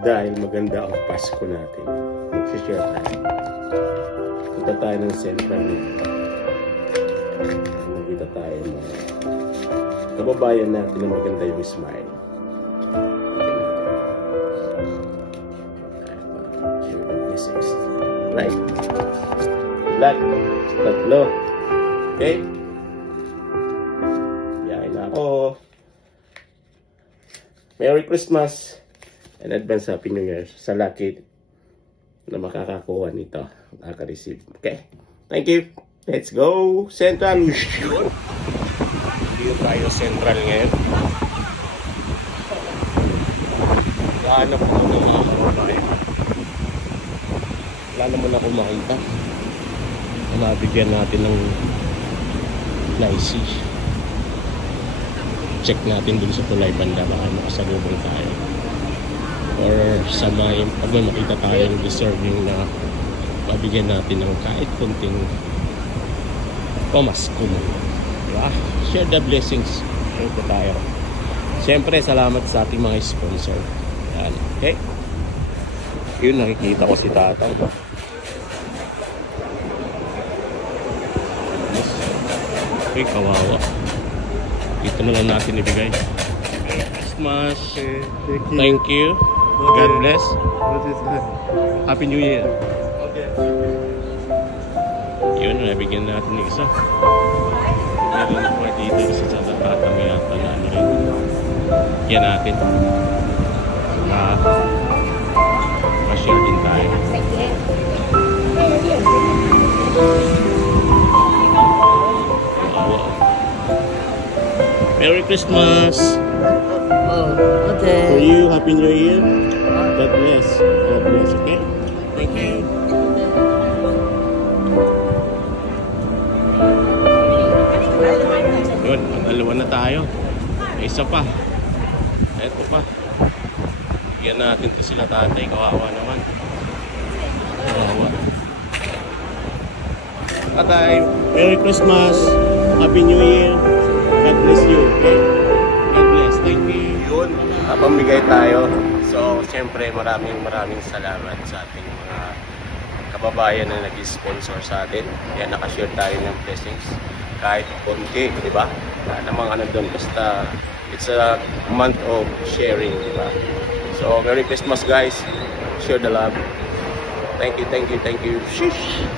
dahil maganda ang Pasko natin. Mag-share tayo. Punta tayo ng Central. Magkita tayo mga kababayan natin na maganda yung smile. Right. Good luck. Tatlo. Okay? Biyahin na ako. Merry Christmas and advance Happy New Year sa lucky na makakakuha nito, makaka-receive. Okay? Thank you. Let's go Central. Dito tayo Central ngayon. Hanap ako ng mga kababayan. Wala naman ako makita. Nabigyan natin ng Nicey. Check natin dun sa tulay banda baka makasalubong tayo. Or sa may pag may makita tayong deserving na mabigyan natin ng kahit kunting pamasko. Diba? Share the blessings. Share po tayo. Siyempre, salamat sa ating mga sponsor. Yan. Okay? Yun, nakikita ko si tatay. Okay, kawawa. Ito na lang natin ibigay. Merry Christmas. Okay, thank you. God bless. What is that? Happy New Year. Okay. Yun, nabigyan natin ng isa. Meron po dito sa tatang yata na ano rin. Yan natin. Ma-share din tayo. Merry Christmas. Oh, okay. For you, Happy New Year. God bless. God bless, okay? Thank you. Yun, mag-alawa na tayo. May isa pa. Eto pa. Bigyan natin to sila tatay. Kawawa naman. Kawawa. Tatay, Merry Christmas. Happy New Year. God bless you, okay? God bless. Thank you. Yun, pamigay tayo. So, siyempre, maraming salamat sa ating mga kababayan na nag-sponsor sa atin. Kaya nakashare tayo ng blessings. Kahit konti, di ba? Namang ano doon, basta it's a month of sharing, di ba? So, Merry Christmas guys. Share the love. Thank you. Sheesh.